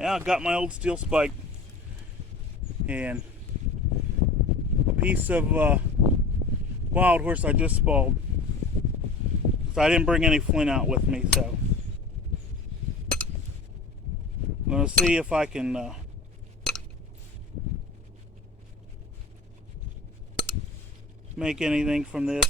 Yeah, I got my old steel spike and a piece of Wildhorse I just spalled. So I didn't bring any flint out with me, so I'm gonna see if I can make anything from this.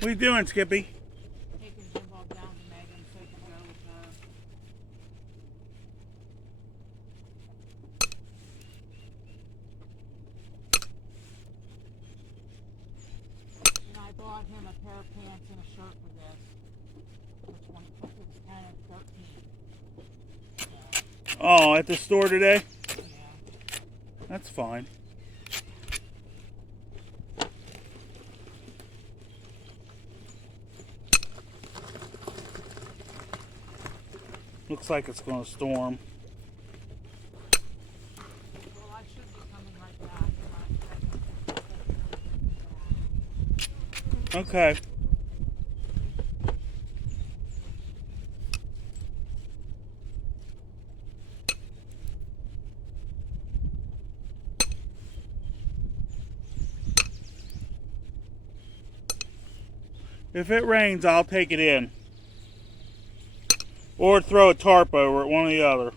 What are you doing, Skippy? Taking Jim all down to Megan so he can go with her. And I bought him a pair of pants and a shirt for this. Which one he took, it was 10 and 13. Oh, at the store today? Yeah. That's fine. Looks like it's going to storm. Well, I should be coming right back. Okay. If it rains, I'll take it in. Or throw a tarp over it, one or the other.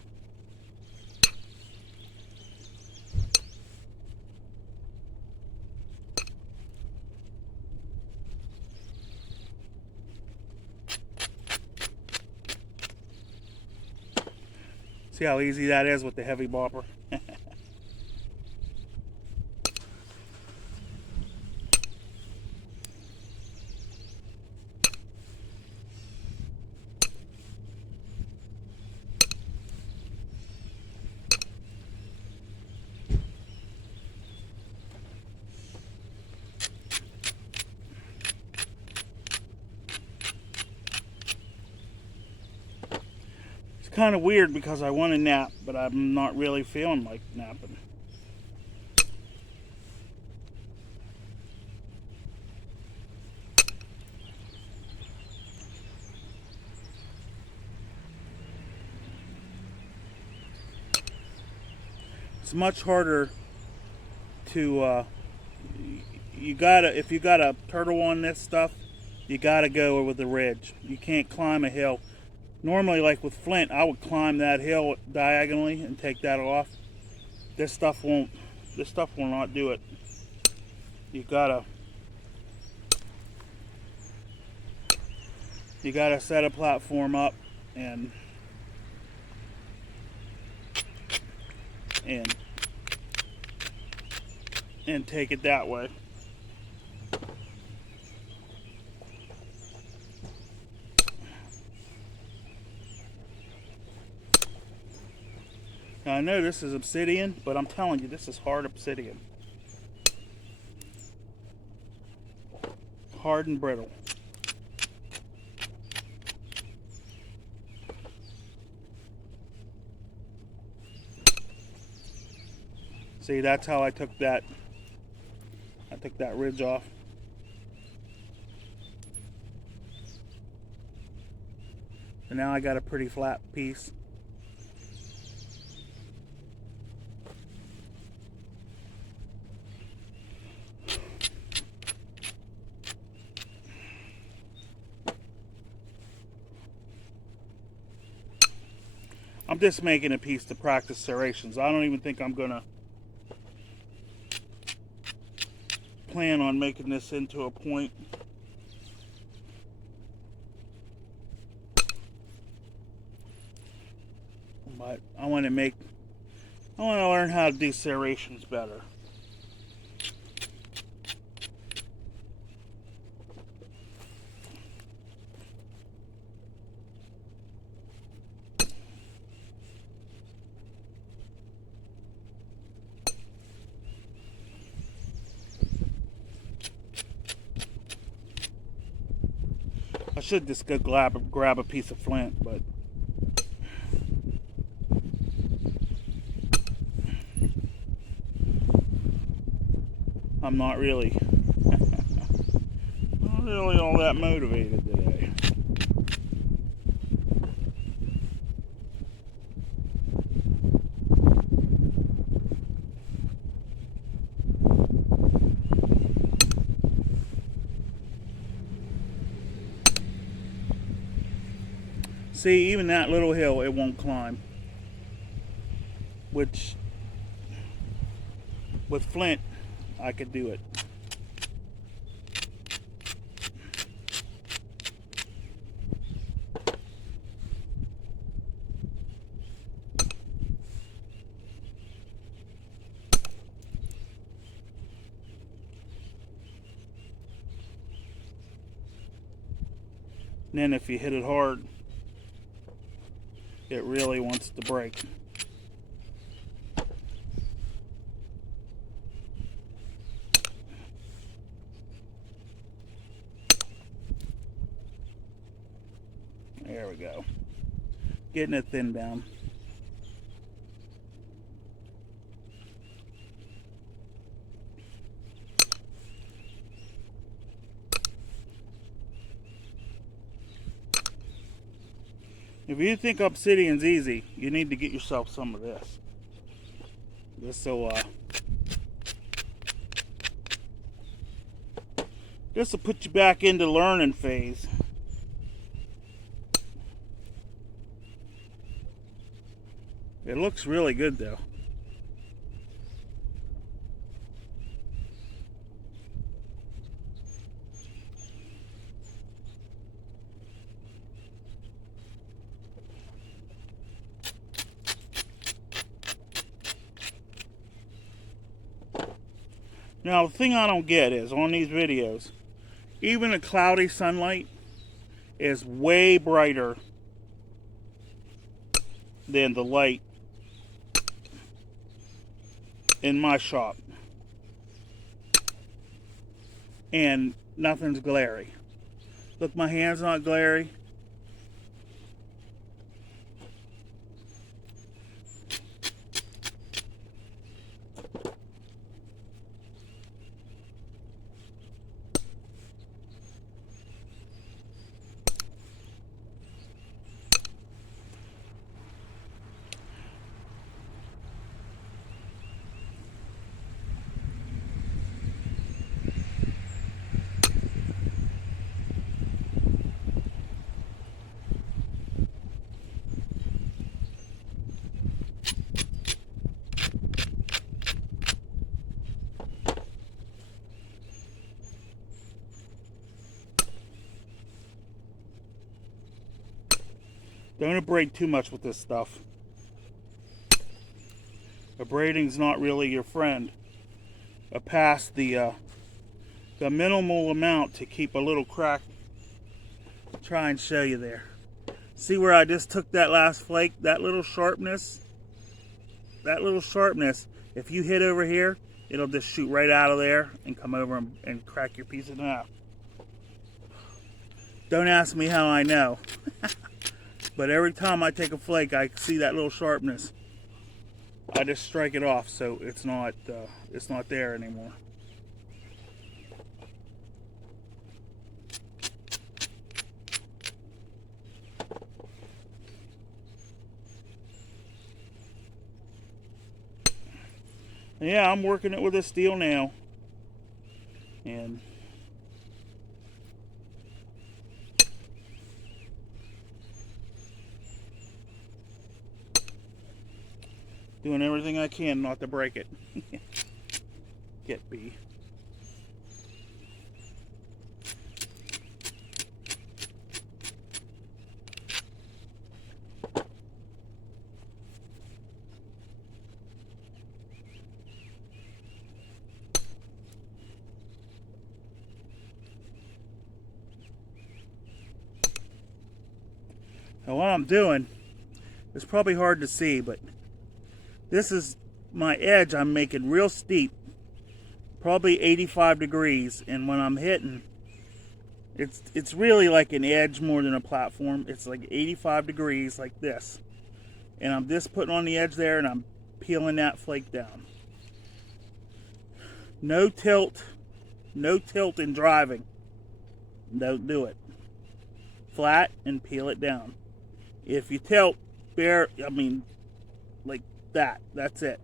See how easy that is with the heavy bopper? Kind of weird because I want to nap, but I'm not really feeling like napping. It's much harder to if you got a turtle on this stuff, you gotta go over the ridge. You can't climb a hill. Normally, like with flint, I would climb that hill diagonally and take that off. This stuff won't. This stuff will not do it. You gotta set a platform up and take it that way. Now, I know this is obsidian, but I'm telling you, this is hard obsidian. Hard and brittle. See, that's how I took that ridge off. So now I got a pretty flat piece. I'm just making a piece to practice serrations. I don't even think I'm gonna plan on making this into a point. But I want to learn how to do serrations better. I should just go grab a piece of flint, but I'm not really all that motivated today. See, even that little hill, it won't climb. Which, with flint, I could do it. And then if you hit it hard, it really wants to break. There we go. Getting it thinned down. If you think obsidian's easy, you need to get yourself some of this. This will put you back into learning phase. It looks really good though. Now, the thing I don't get is, on these videos, even a cloudy sunlight is way brighter than the light in my shop. And nothing's glary. Look, my hand's not glary. Don't abrade too much with this stuff. Abrading's not really your friend. Past the minimal amount to keep a little crack. Try and show you there. See where I just took that last flake? That little sharpness. If you hit over here, it'll just shoot right out of there and come over and crack your piece in half. Don't ask me how I know. But every time I take a flake, I see that little sharpness. I just strike it off, so it's not there anymore. Yeah, I'm working it with a steel nail, and Doing everything I can not to break it. Get B. Now what I'm doing, it's probably hard to see, but this is my edge I'm making real steep, probably 85 degrees, and when I'm hitting, it's really like an edge more than a platform. It's like 85 degrees like this, and I'm just putting on the edge there, and I'm peeling that flake down. No tilt in driving. Don't do it. Flat and peel it down. If you tilt, like that, that's it.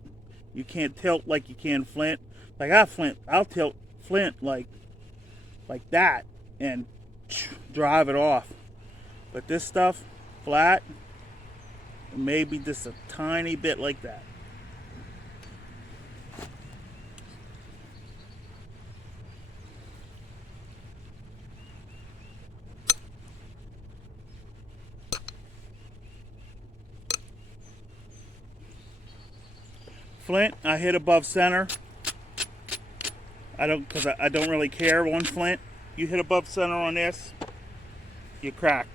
You can't tilt like you can flint. Like I'll tilt flint like that and drive it off. But this stuff, flat, maybe just a tiny bit like that. Flint, I hit above center. I don't really care on flint. You hit above center on this, you crack.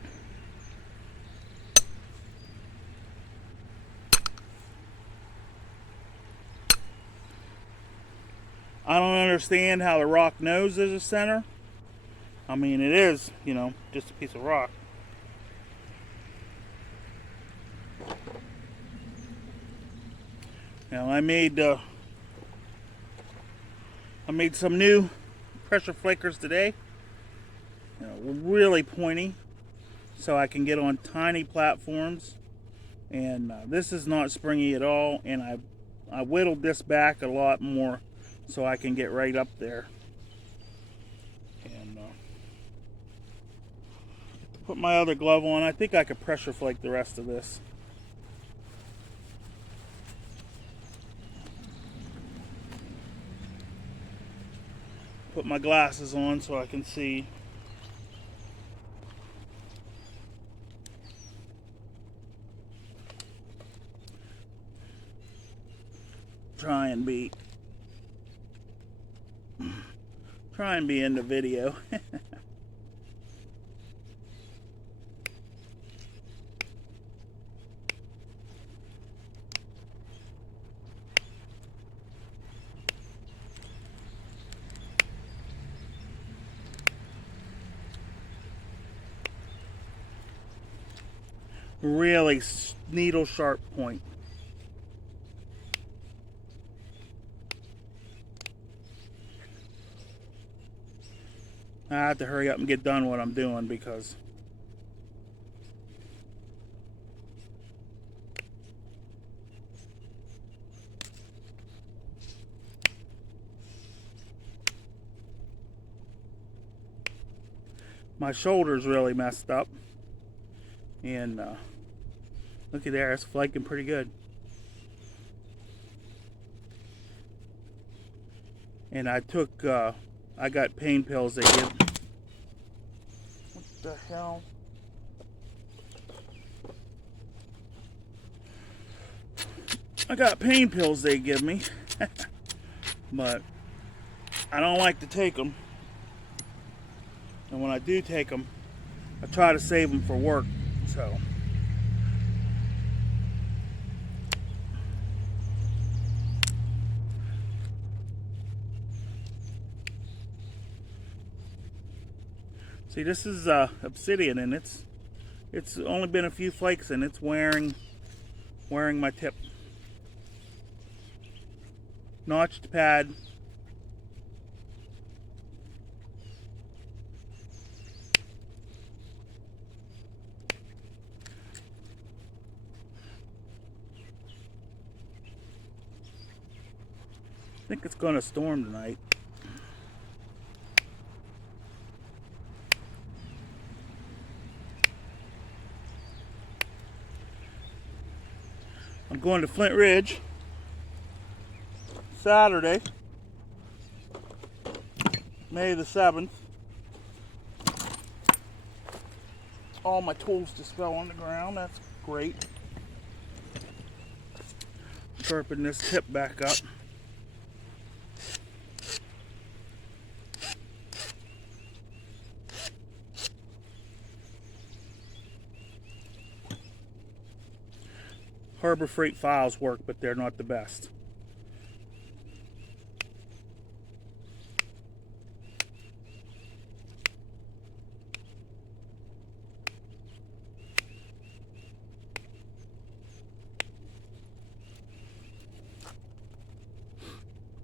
I don't understand how the rock knows there's a center. I mean, it is, just a piece of rock. Now I made some new pressure flakers today. Really pointy, so I can get on tiny platforms. And this is not springy at all. And I whittled this back a lot more so I can get right up there. And put my other glove on. I think I could pressure flake the rest of this. Put my glasses on so I can see. Try and be in the video. Really needle sharp point. I have to hurry up and get done what I'm doing because my shoulder's really messed up. And looky there, it's flaking pretty good. And I got pain pills they give. What the hell? I got pain pills they give me. But I don't like to take them. And when I do take them, I try to save them for work. So see, this is obsidian, and it's only been a few flakes, and it's wearing my tip. Notched pad. I think it's gonna storm tonight. I'm going to Flint Ridge Saturday, May the 7th. All my tools just fell on the ground. That's great. Sharpen this tip back up. Harbor Freight files work, but they're not the best.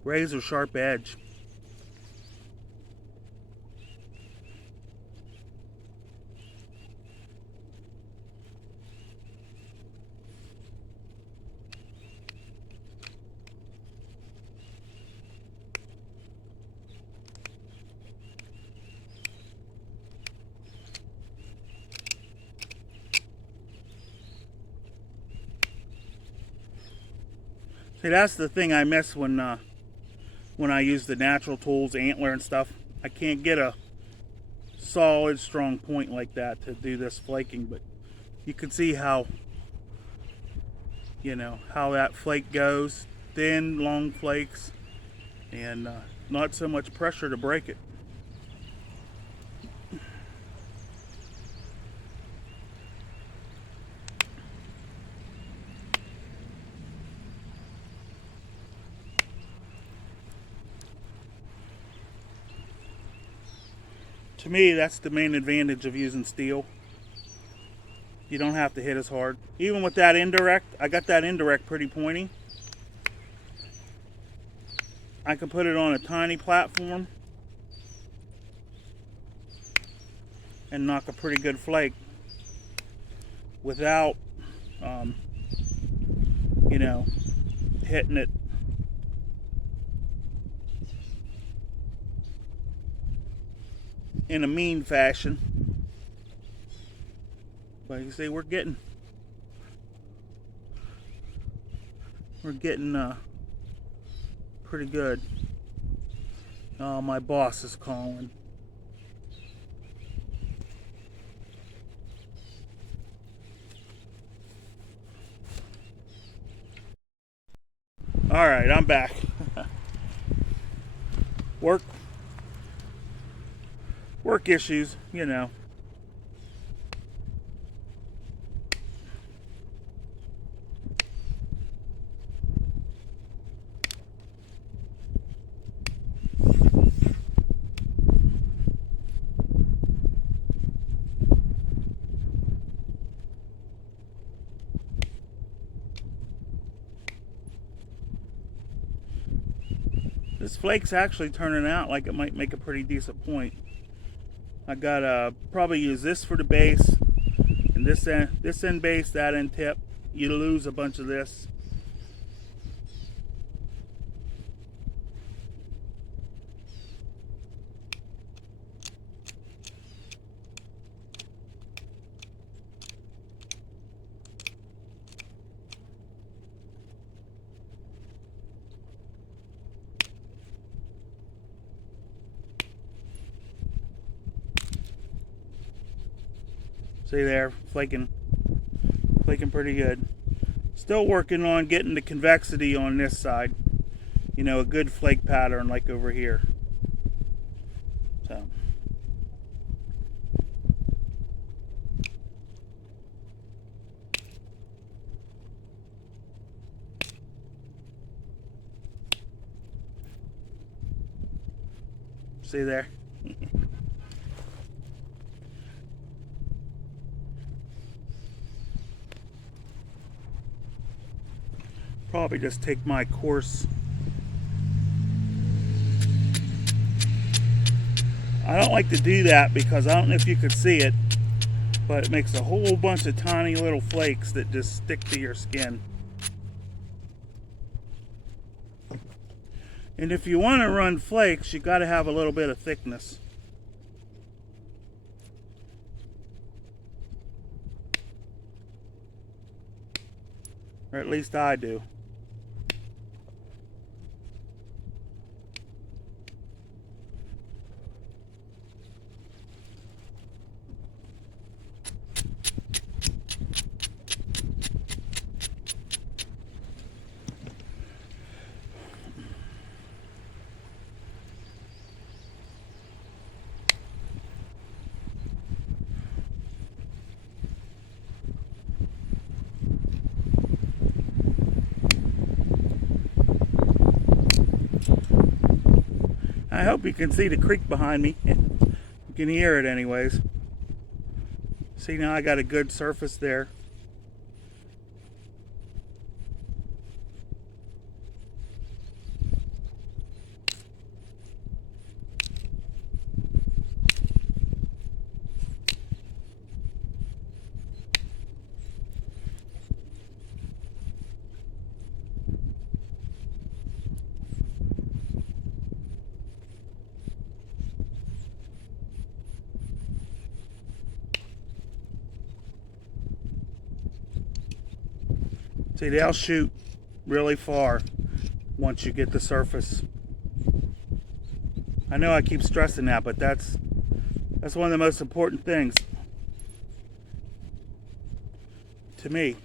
Razor sharp edge. See, that's the thing I miss when I use the natural tools, antler and stuff. I can't get a solid, strong point like that to do this flaking, but you can see how, how that flake goes. Thin, long flakes, and not so much pressure to break it. To me, that's the main advantage of using steel. You don't have to hit as hard. Even with that indirect, I got that indirect pretty pointy. I can put it on a tiny platform and knock a pretty good flake without, hitting it in a mean fashion. But you see, we're getting pretty good. Oh, my boss is calling. All right, I'm back. Work issues, This flake's actually turning out like it might make a pretty decent point. I gotta probably use this for the base, and this end base, that end tip. You lose a bunch of this. See there, flaking pretty good. Still working on getting the convexity on this side. A good flake pattern like over here. So. See there? Probably just take my coarse. I don't like to do that because I don't know if you could see it, but it makes a whole bunch of tiny little flakes that just stick to your skin. And if you want to run flakes, you got to have a little bit of thickness. Or at least I do. I hope you can see the creek behind me. You can hear it anyways. See, now I got a good surface there. See, they'll shoot really far once you get the surface. I know I keep stressing that, but that's one of the most important things to me.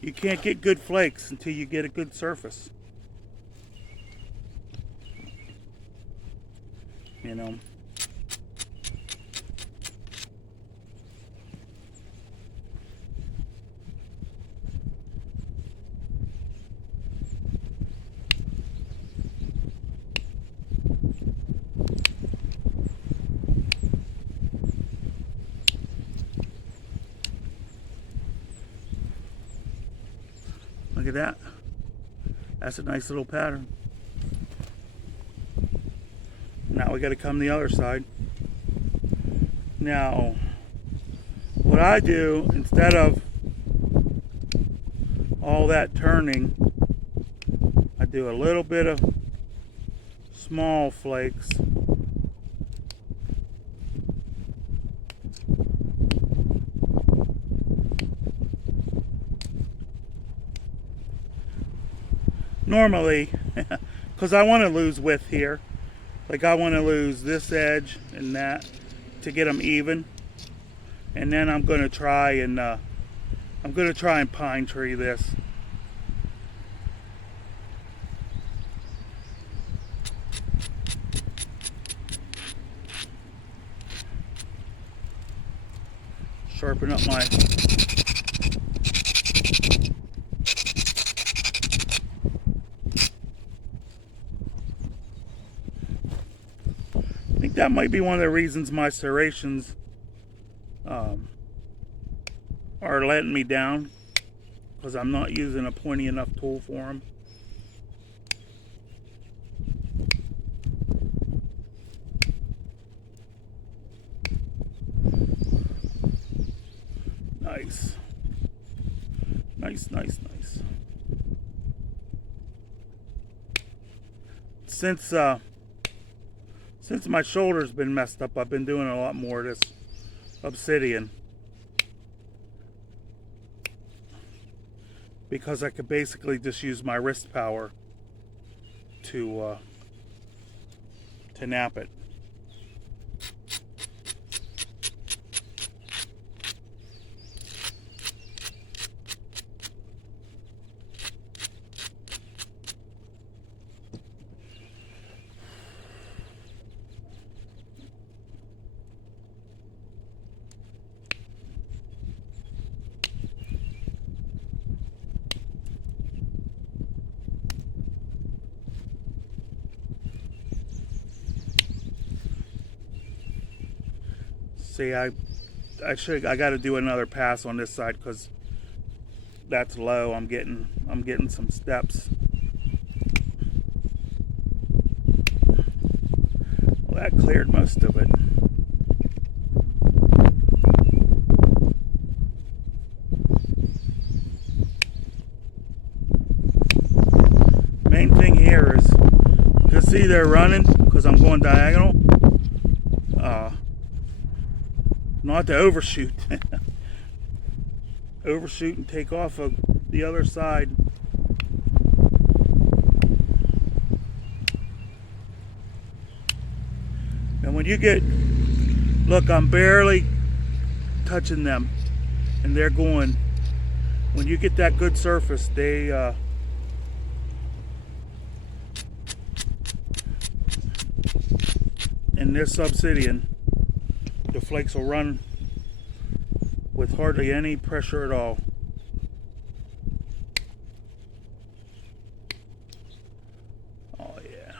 You can't get good flakes until you get a good surface. You know. Look at that. That's a nice little pattern. Now we got to come the other side. Now, what I do, instead of all that turning, I do a little bit of small flakes. Normally, because I want to lose width here, like I want to lose this edge and that to get them even, and then I'm going to try and pine tree this. Sharpen up my I think that might be one of the reasons my serrations are letting me down, because I'm not using a pointy enough tool for them. Nice. Nice, nice, nice. Since my shoulder's been messed up, I've been doing a lot more of this obsidian, because I could basically just use my wrist power to nap it. See, I got to do another pass on this side because that's low. I'm getting some steps. Well, that cleared most of it. Main thing here is, you can see they're running because I'm going diagonal. Not to overshoot. Overshoot and take off of the other side. And when you get, look, I'm barely touching them and they're going. When you get that good surface, they in this obsidian, the flakes will run with hardly any pressure at all. Oh yeah.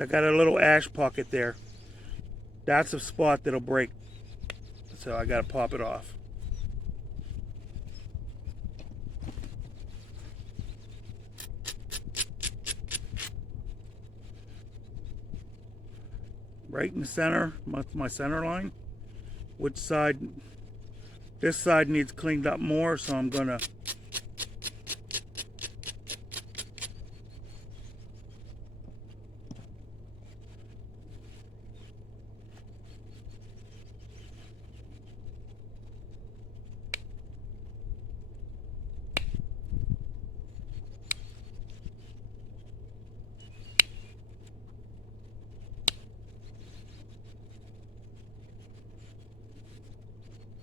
So I got a little ash pocket there. That's a spot that'll break. So I gotta pop it off. Right in the center, my center line. Which side? This side needs cleaned up more, so I'm gonna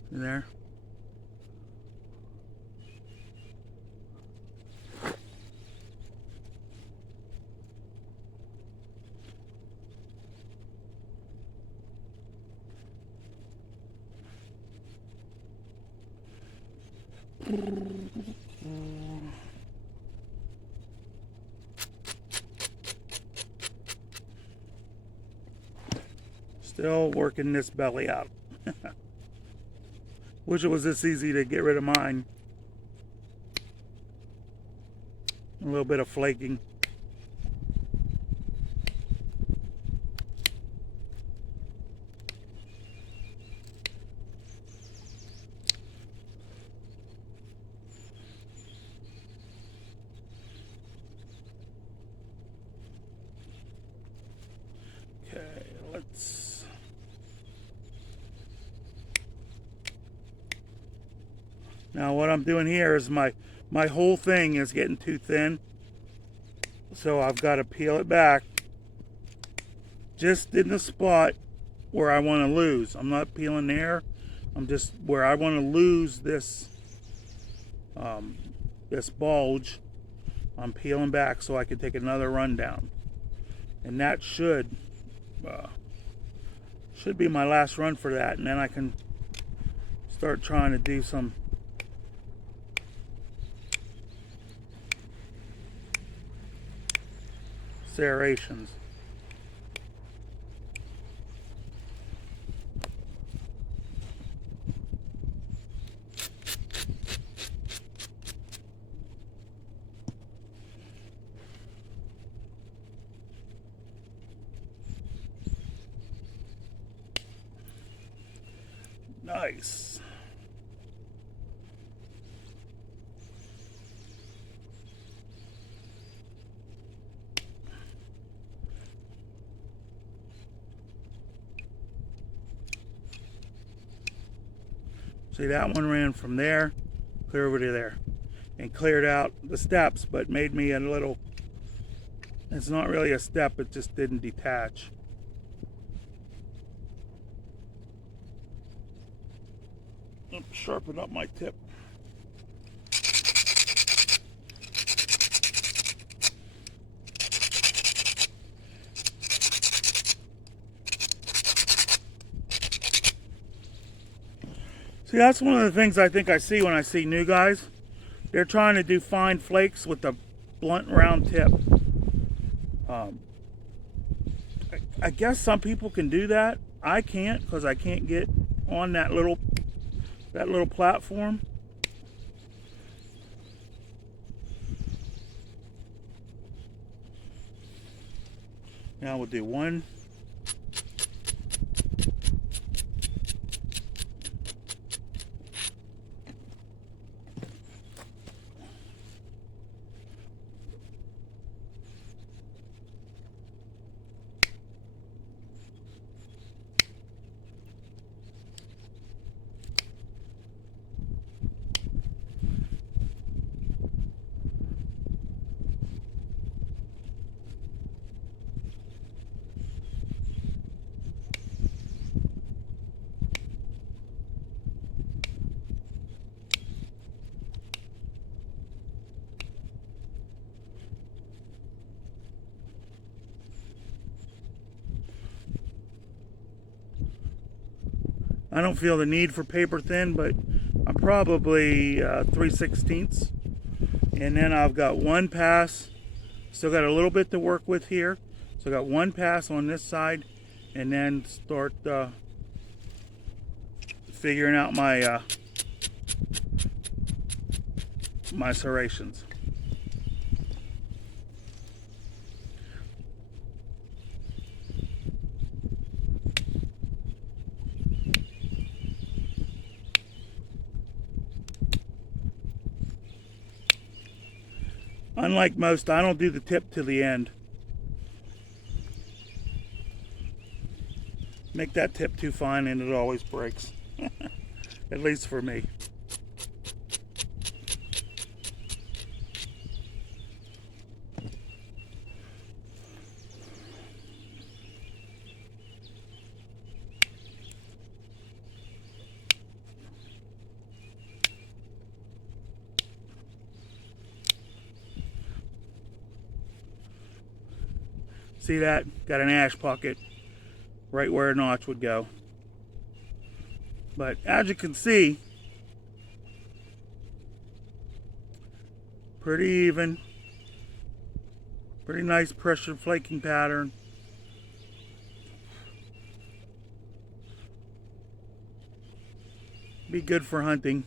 there. Still working this belly out. Wish it was this easy to get rid of mine. A little bit of flaking. Okay, let's... Now what I'm doing here is my whole thing is getting too thin. So I've got to peel it back just in the spot where I want to lose. I'm not peeling there. I'm just where I want to lose this this bulge. I'm peeling back so I can take another run down. And that should be my last run for that. And then I can start trying to do some serrations. Nice. See, that one ran from there clear over to there and cleared out the steps, but made me a little, it's not really a step, it just didn't detach. Sharpen up my tip. See, that's one of the things I think I see when I see new guys. They're trying to do fine flakes with the blunt round tip. I guess some people can do that. I can't, because I can't get on that little platform. Now we'll do one. I don't feel the need for paper thin, but I'm probably 3/16. And then I've got one pass. Still got a little bit to work with here. So So I got one pass on this side, and then start figuring out my my serrations. Unlike most, I don't do the tip to the end. Make that tip too fine and it always breaks. At least for me. See that? Got an ash pocket right where a notch would go. But as you can see, pretty even, pretty nice pressure flaking pattern. Be good for hunting.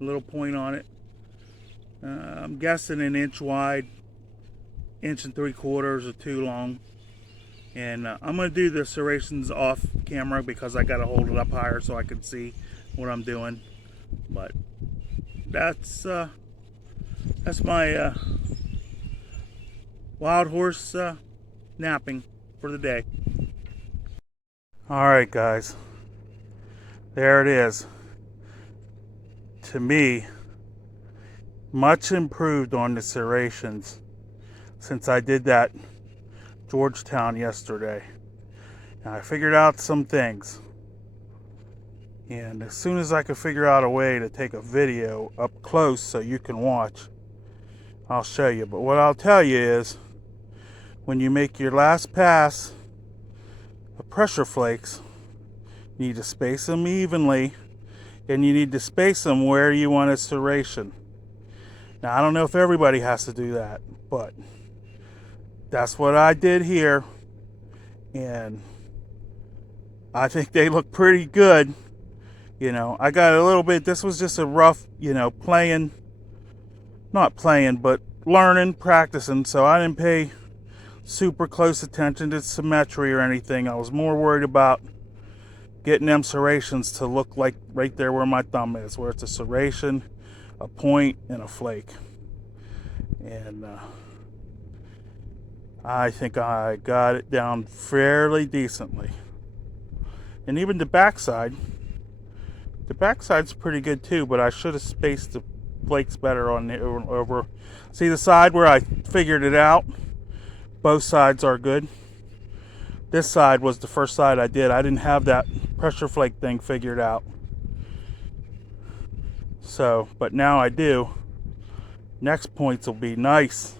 A little point on it. I'm guessing an inch wide, 1 3/4 or 2 long. And I'm going to do the serrations off camera because I got to hold it up higher so I can see what I'm doing. But that's my Wildhorse knapping for the day. Alright guys, there it is. To me, much improved on the serrations since I did that Georgetown yesterday. Now I figured out some things, and as soon as I could figure out a way to take a video up close so you can watch, I'll show you. But what I'll tell you is, when you make your last pass of pressure flakes, you need to space them evenly, and you need to space them where you want a serration. Now I don't know if everybody has to do that, but that's what I did here, and I think they look pretty good. You know, I got a little bit, this was just a rough, you know, not playing, but learning, practicing, so I didn't pay super close attention to symmetry or anything. I was more worried about getting them serrations to look like right there where my thumb is, where it's a serration, a point, and a flake. And I think I got it down fairly decently. And even the backside's pretty good too, but I should have spaced the flakes better on the over. See the side where I figured it out? Both sides are good. This side was the first side I did. I didn't have that pressure flake thing figured out. So, but now I do. Next points will be nice.